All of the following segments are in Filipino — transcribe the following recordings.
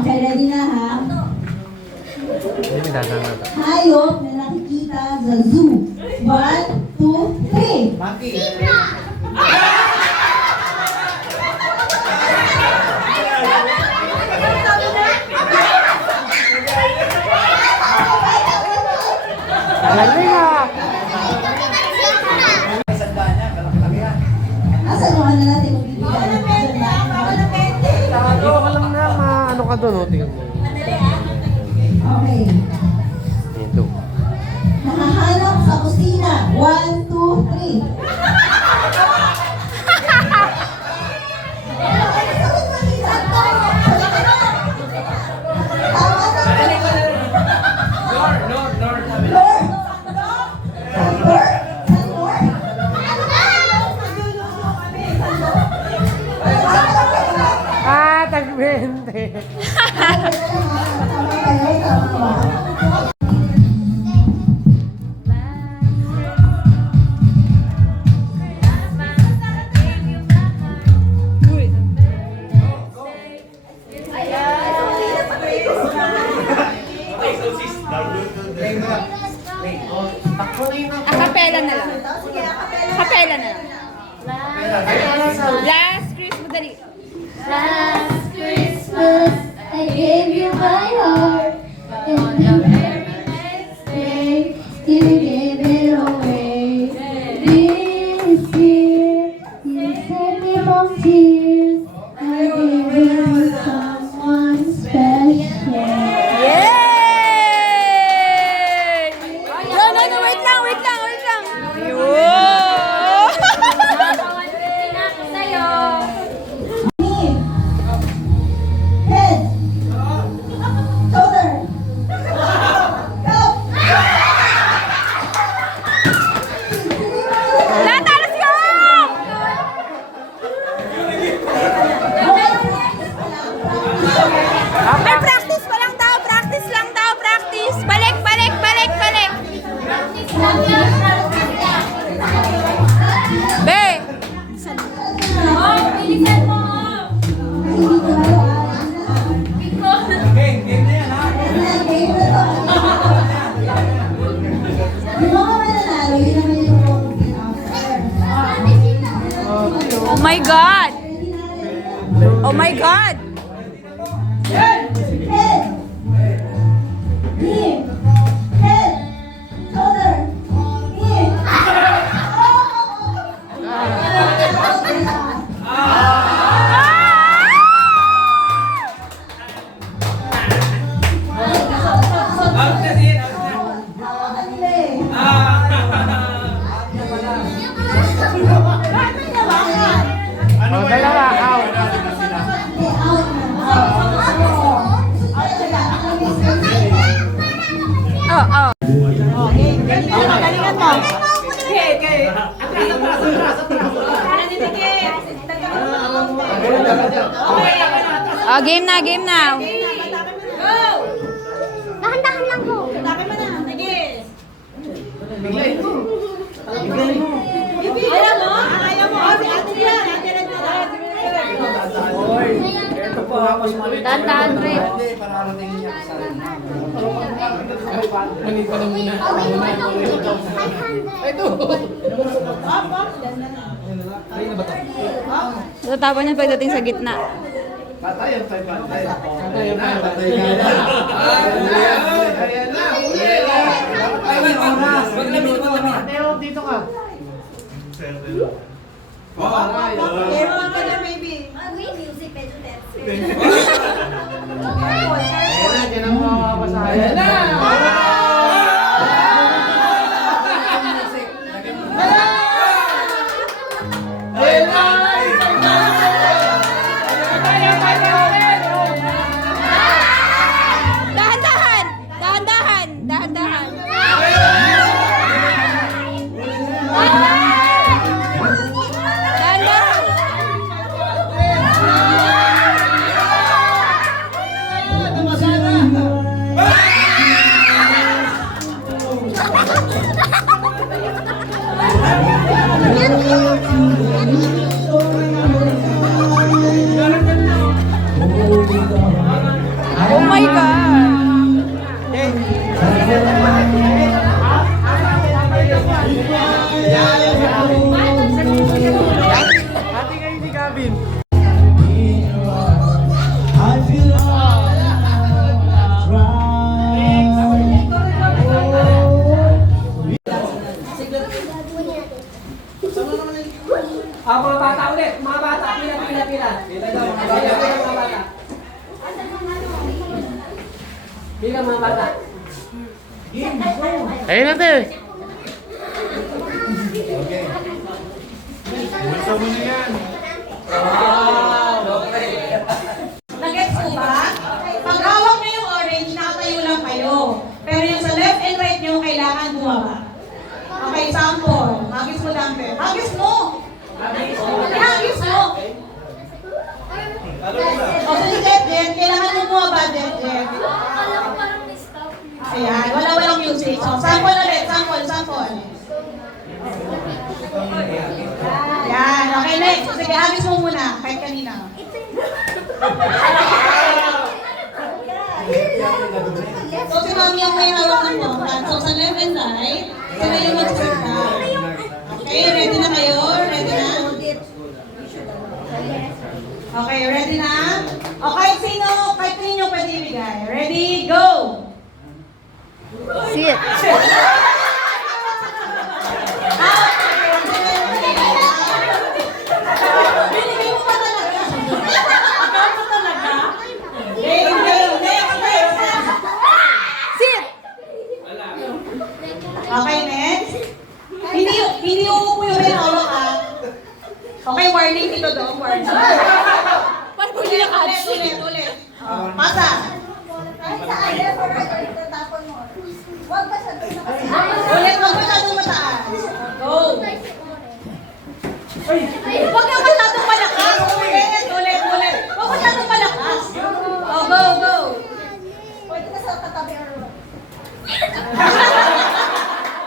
Okay, ready na ha? Hayop na nakikita sa zoo. 1, 2, 3. Monkey. Galing ah! Nasaan mo na natin magbibigay? Tago ka lang na, ano ka doon, tingnan mo. Okay. Ito. Nakahanap sa kusina. 1, 2, 3. Ah, tag-20. Acapella na lang. Acapella na lang. Last Christmas, dali. Last Christmas, I gave you my heart, and the very next day, you gave it away. This year, you saved me from tears. I gave you someone special. Yay! No, wait lang. Head. Shoulder. Go. Natalo siya! Ay, practice pa lang daw. Practice lang daw. Practice. Balik. Be! Bilisan mo! Game na yan ha. Oh my God! Oh my God! Head. Knee. Head. Shoulder. Knee. Out na din. Oh, dalawa, out. Oh. Galingan mo. Oh, game na. Dahan-dahan lang po. Dahan-dahan, Dre. Pararating niya sa Tatapan niya pagdating sa gitna. Patay ang 500. Patay na. Ayan na. Mateo, dito ka. Ayan na, dyan ang mapapasahan. Ayan na. my God! Ate kayo ni Gavin. Mga bata ulit. Mga bata. Pila. Pila daw, mga bata. Pila mga bata. Ayun ate. Nag-gets ko ba? Pag hawak niyo yung orange, nakatayo lang kayo. Pero yung sa left and right niyo, kailangan bumaba. Okay, sample. Hagis mo dumbbell. Hagis mo! Hagis mo! O, sa left, kailangan mo bumaba, left. Ayan, walang music. So, sample ulit, sample. Yan, okay, next. So, sige, hagis mo muna, kahit kanina. So, si Mami ang may hawak ng bongkat. So, sa left and right, sila yung magsalita. Okay, ready na kayo? Ready na? Okay, ready na? Okay, sino? Kahit ninyo pwede ibigay. Ready, go! Sit. Binigay mo pa talaga. Ikaw mo talaga? Next. Sit. Okay, next. Hindi uupo yung may hawak ah. Okay, warning dito doon, warning. Paano kung hindi nakatch? Ulit. Pasa. Ulit, wag masyadong mataas. Go. Huwag kang masyadong malakas. Ulit. Huwag masyadong malakas. Oh, go.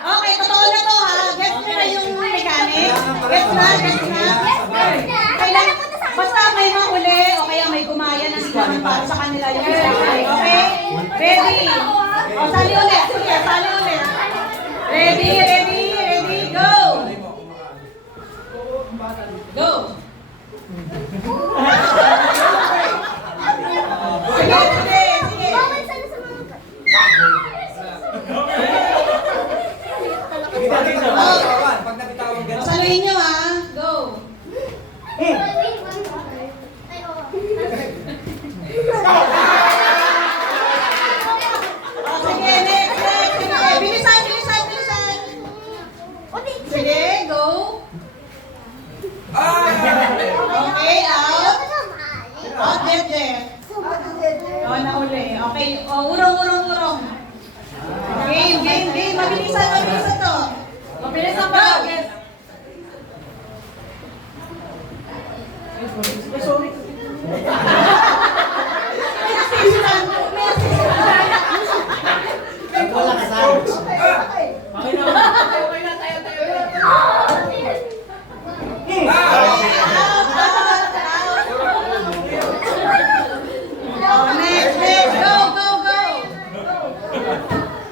Okay, totoo na to ha. Gets nyo na yung mechanic? Gets na? Kailangan, basta may mahuli o kaya may gumaya na sigahan para sa kanila yung exercise. Okay? Ready? O, sali ulit. Sige, sali ulit. Ready, go! Go! Sige. Saluhin nyo ha. Go. Sige, next. Sige, bilisan. Sige, go. Okay, out. Out, left. Oh, nauli. Okay, urong. Game. Mabilisan to. Mabilisan pa. Next. Go.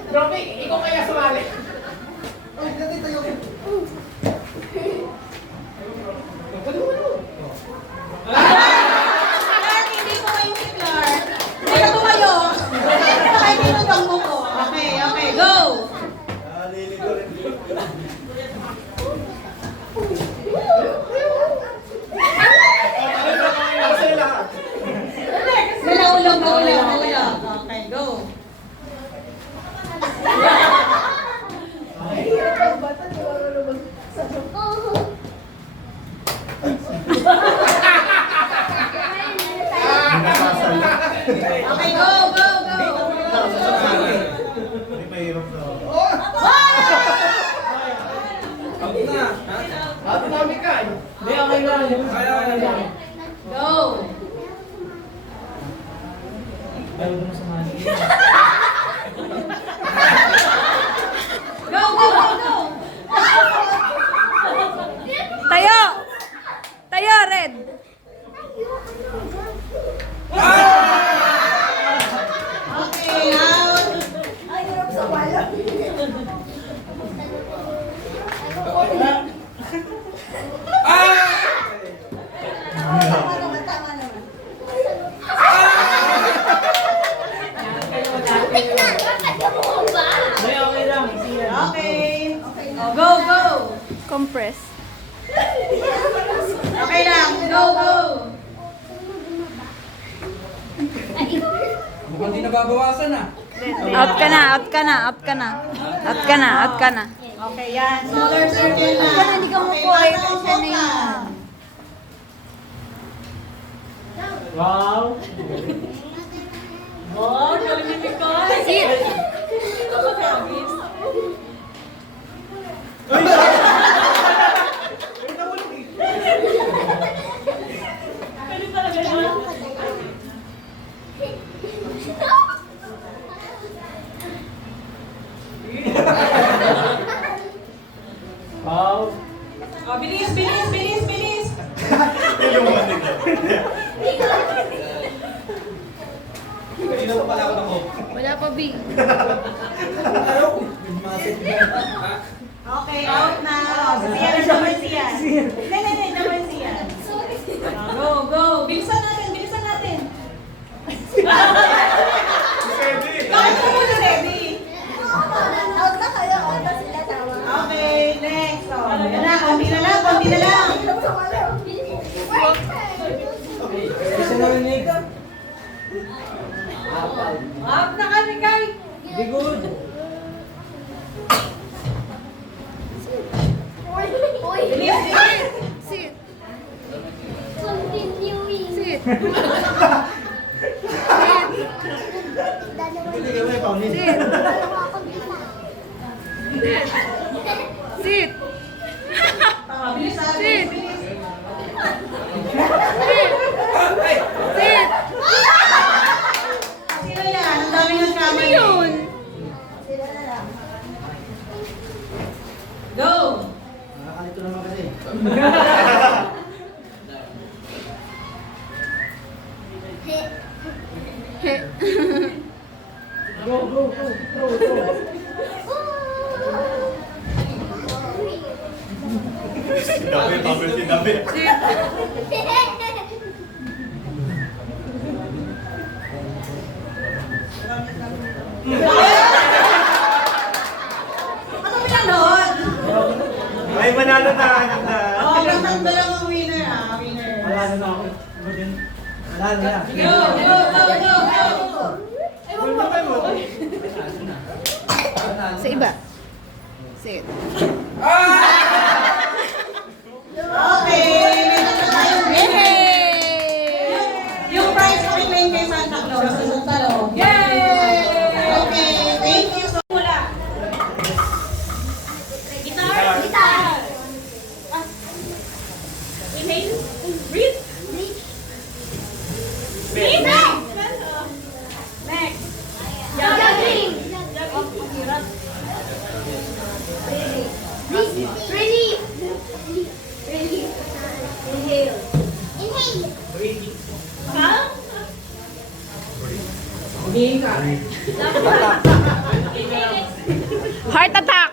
Romy, ikaw kaya sumali. Clark, hindi ko kayo si Clark. Hindi ka tumayo. Kahit tinutang mo ko. Okay, go. Naulog. Okay, go. Okay, go. Ate namin ka. Hindi, okay lang. Go. Go. Tayo, Red. compress. Okay lang. Go, go. Mukhang di nababawasan ah. Out ka na, out ka na, out ka na. Out ka na, out ka na. Okay, yan. Smaller circle na. Hindi ka Okay, makuha. bata ang Siya na bota. Wow. Sit. Wow. Oh, bilis, bilis, bilis, bilis. Kanina pa pala ako na ko. Wala pa, B. Okay, out na. Oh, siya na naman siya. Hindi, naman siya. Go, go. Bilisan natin, bilisan natin. Bakit mo muna ready? Out na kayo. Out na sila. Tawa. Okay, next. Oh, yan na, konti na lang, konti na lang. Isa na rin Nick. Up na kami, Kai. Be good. Bilis, bilis. Sit. Continuing. Sit. Hindi ka may paunin. Sit. Sit. Ah, bilis, ah, Sit. bilis, bilis. Sit. Sino yan? Ang dami ng kamay. Yun. Go. Nakakalito naman kasi. Go, go, go, go, go. Ano pinanood? Ay, manalo na. Anak na. Oh, tatlo lang ang winner, ah. Winner. Wala na ako. Wala na. Go, go, go, go, go. Sa iba. Sit. Okay, may tatlo tayong winner. Yay! Yung prize ko claim kay Santa Claus sa Santa Claus. Yay! Okay, thank you so much. Guitar? Guitar. Inhale? Breathe? Breathe. Next. Jogging. Relief. Relief. Inhale. Inhale. Humihingi ka. Heart attack.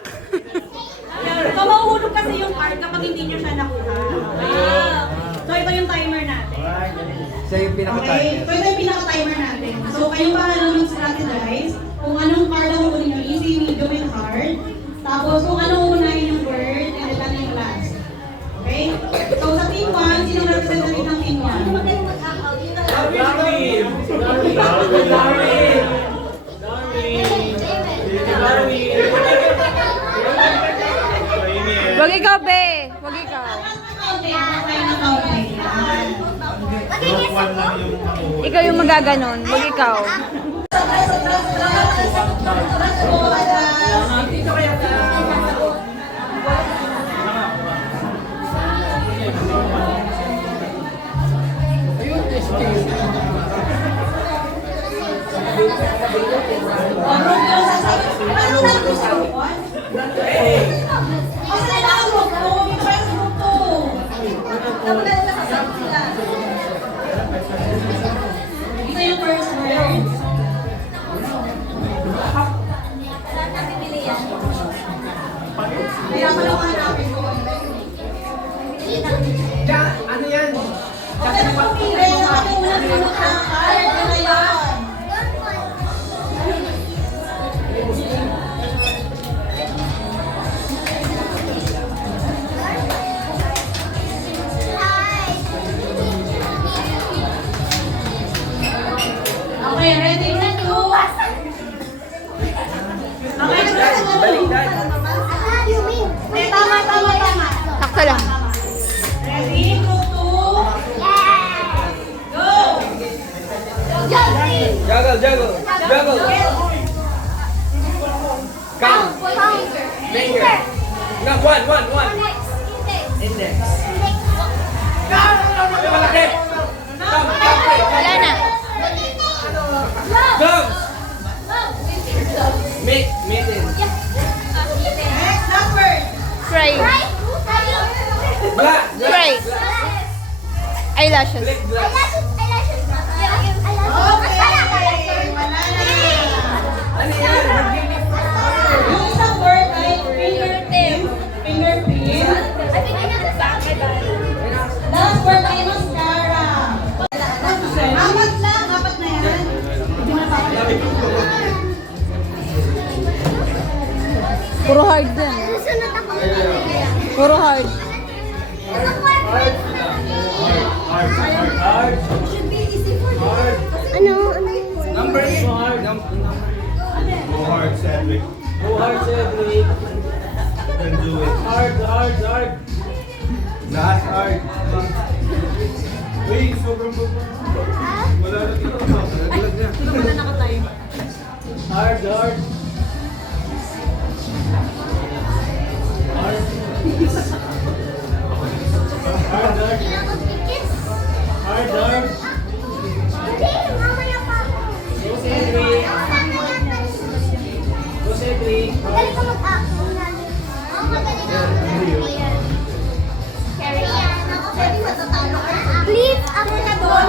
So, mahuhulog kasi yung card kapag hindi nyo siya nakuha. So, ito yung timer natin. Siya yung Okay, pinaka-target. so ito yung pinaka-timer natin. So, kayong bahala nun strategize kung anong card ang uunin nyo, easy, medium, and hard. Tapos, kung anong uunahin yung word, and then ano yung last. Okay? So, sa team 1, sino representative ng team 1? Wag ikaw, be. Wag ikaw. Ikaw yung magaganon. Wag ikaw. Ito yung first word. Kaya pala ko hanapin ko. Ano yan? Okay, pumili na ako unang sunod ng card. Ano na yun? Baliktad. You mean? Tama. Sakto lang. Ready? Group 2. Yeah! Go! Jumping! Juggle. Count. Finger. No, one. Index. Malaki. Wala na. Thumbs. Mitten. Next number. Spray. Black. Spray. Eyelashes. Black. Okay. Wala na. Ano yan? Yung isang word ay fingertip. Fingerprint. Last word ay mascara. Apat na yan. Hindi mo na Puro hard din. Puro hard. Ano? Number 8. Go hard, Cedric. Go hard, Cedric. You can do it. Hard. Lahat hard. Uy, sobrang baba. Wala na dito. Naglag na. Hard. Hard. Go, Cedric. Please, ako na doon.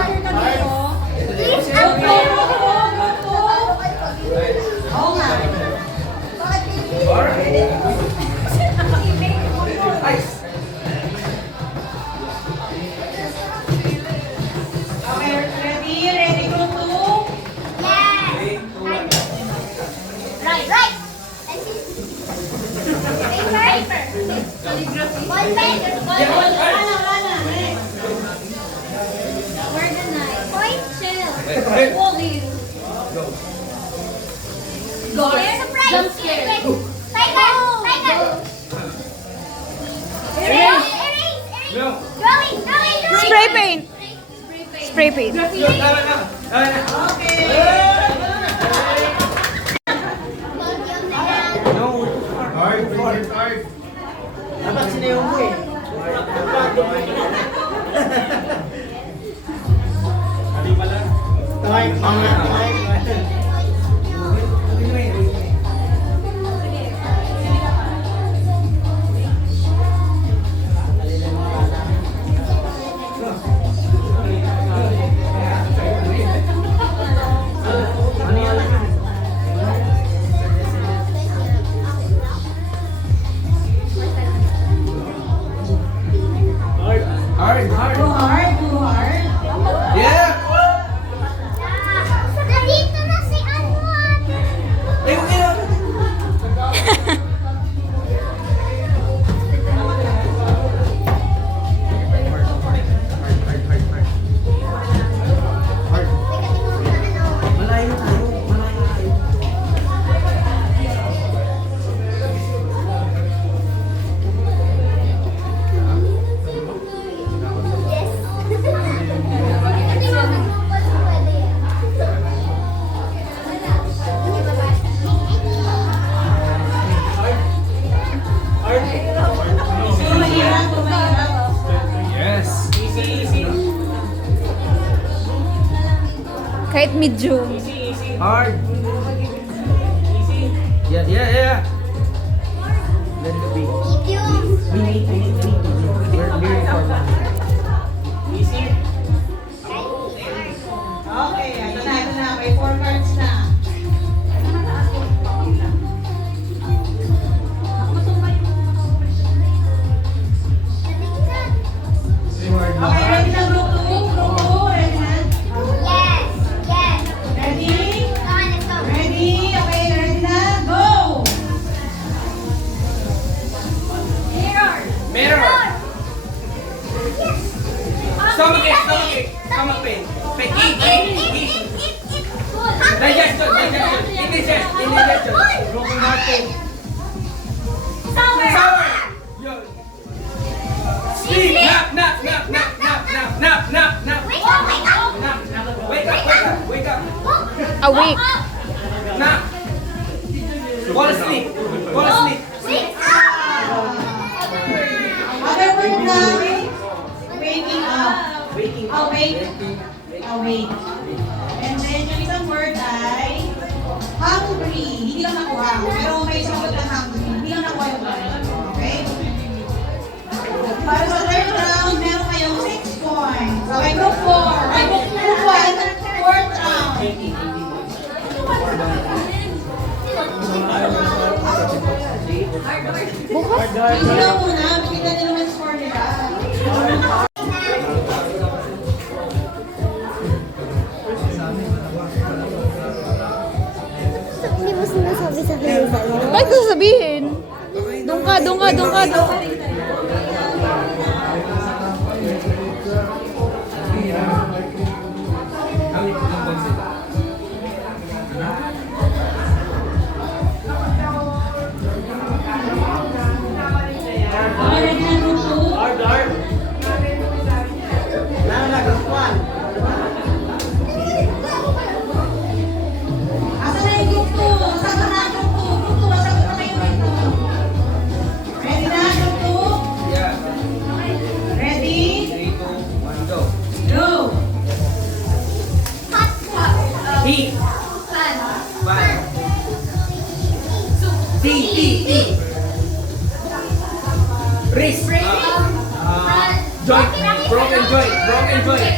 Please, ako. Oo nga. Okay, ready? Group 2. Yes. Right. Paper. Ball pen. Wala na. Next. Organize. Point shell. There's a prize. Jump scare. Tiger. Erase. No. Drawing. Spray paint. Spray paint. Tama na. Okay. No. Hard, hard. Dapat sinayaw mo eh. Hindi pala. Hard. Too hard. Yeah. Nandito na si Anwar. Malayo tayo. Yes. Easy. Kahit medium. Hard. Yeah. Then the big. We need. We're very formal. Easy. Okay, ito na. May 4 cards na. Okay, ready na group 2? Ready na? Ready? Ready? Okay, ready na? Go! Mirror. Stomach pain. Digestion. Indigestion. Broken heart pain. Sour. Yun. Sleep. Nap, nap, nap, nap, nap, nap, nap, nap, nap. Wake up, wake up. Nap. Wake up, wake up, wake up. Awake. Nap. Fall asleep. Fall asleep. Wake up. Other word na waking up. Waking up. Awake. Awake. And then yung isang word ay hungry. Hindi lang nakuha. Pero may isang word na hungry. Hindi lang nakuha yung word. Okay? Para sa third round, meron kayong 6 points. Okay, group 4. Ay, group 1, fourth round. Hindi lang muna. Bigyan nila naman score nila. Hindi mo sinasabi sa akin sa'yo. Bakit ko sasabihin? Doon ka, doon ka, doon ka, doon ka. Okay, ready na group 2? Asa na yung group 2? Asa na ang group 2? Group 2, asa na kayo group 2? Ready na, group 2? Yeah. Ready? 3, 2, 1, go. Go! Heat. Fan. T. Wrist. Joint. Broken joint. Broken joint.